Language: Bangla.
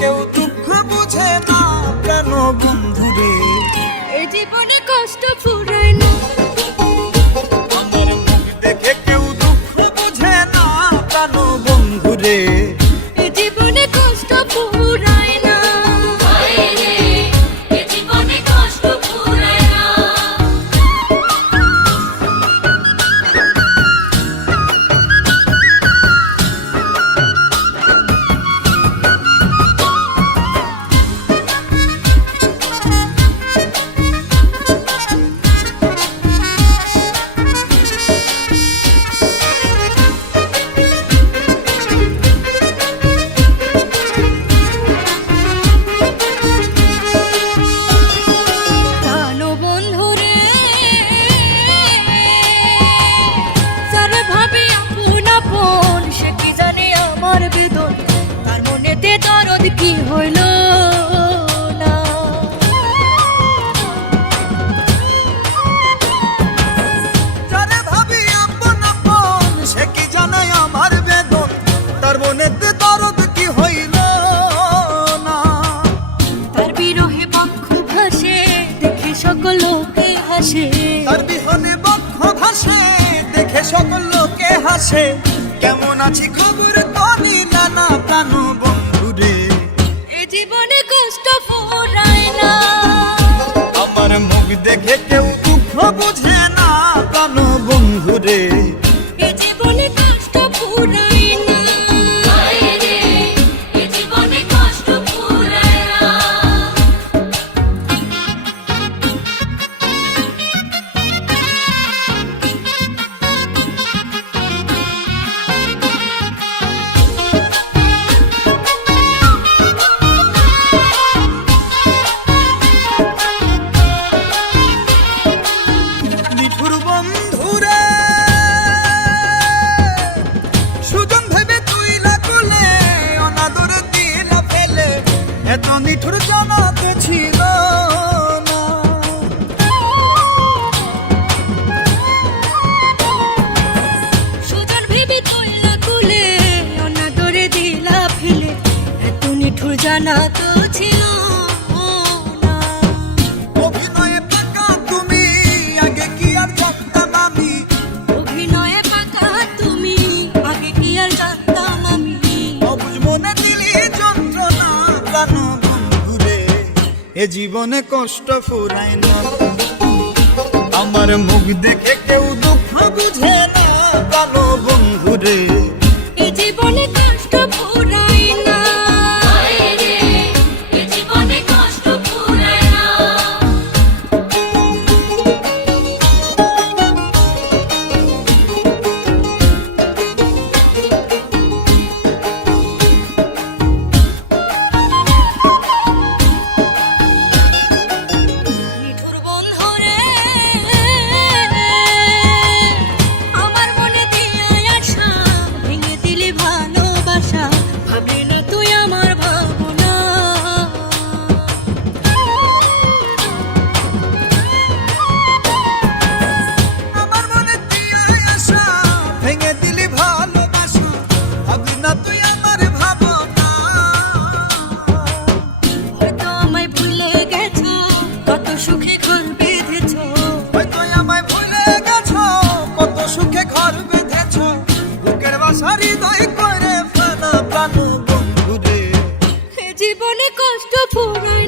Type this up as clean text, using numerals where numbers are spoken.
কেউ দুঃখ বুঝে না কেন বন্ধুরে? এই জীবনে কষ্ট ফুরায় না। আমার মুখ দেখে কেউ দুঃখ বুঝে না কেন বন্ধুরে? এই জীবনে কষ্ট ফুরায় না। এই জীবনে কষ্ট ফুরায় না। কি হইল না? যারে ভাবি আপন আপন সে কি জানে আমার বেদন, তার মনেতে দরদ কি হইল না? তার বিরহে বক্ষ ভাসে দেখে সকল লোকে হাসে। তার বিহনে বক্ষ ভাসে দেখে সকল লোকে হাসে। কেমন আছি খবর তো নিলা না প্রাণ বন্ধুরে? এই জীবনে কষ্ট ফুরায় না। আমার মুখ দেখে কেউ দুঃখ বুঝে না প্রাণ বন্ধুরে? এই জীবনে কষ্ট ফুরায় না। এই জীবনে কষ্ট ফুরায় না। নিঠুর বন্ধুরে সুজন ভেবে তুই লাগুলে অনাদরে দিলা ফেলে, এত নিঠুর জানাতে ছিল না। সুজন ভেবে তুললা কুলে অনাদরে দিলা ফেলে, এত নিঠুর জানা তো ছিল না। অভিনয়ে পাকা তুমি আগে কি আর জানতাম আমি? অভিনয়ে পাকা তুমি আগে কি আর জানতাম আমি? অবুঝ মনে দিলি যন্ত্রণা প্রাণ বন্ধুরে? এ জীবনে কষ্ট ফুরায় না। আমার মুখ দেখে কেউ দুঃখ বুঝে না প্রাণ বন্ধুরে? এই জীবনে কষ্ট ফুরায় না। এই জীবনে কষ্ট ফুরায় না। নিঠুর বন্ধুরে আমার মনে দিয়ে আশা ভেঙে দিলি ভালোবাসা। ভাবলি না তুই আমার ভাবনা। আমার মনে দিয়ে আশা ভেঙে দিলি ভালোবাসা। ভাবলি না তুই আমার ভাবনা। হয়তো আমায় ভুলে গেছো, কত সুখে ঘর বেঁধেছো। হয়তো আমায় ভুলে গেছো, কত সুখে ঘর বেঁধেছো। বুকের বাসা হৃদয় করে ফেলা প্রাণ বন্ধুরে? জীবনে কষ্ট ফুরায়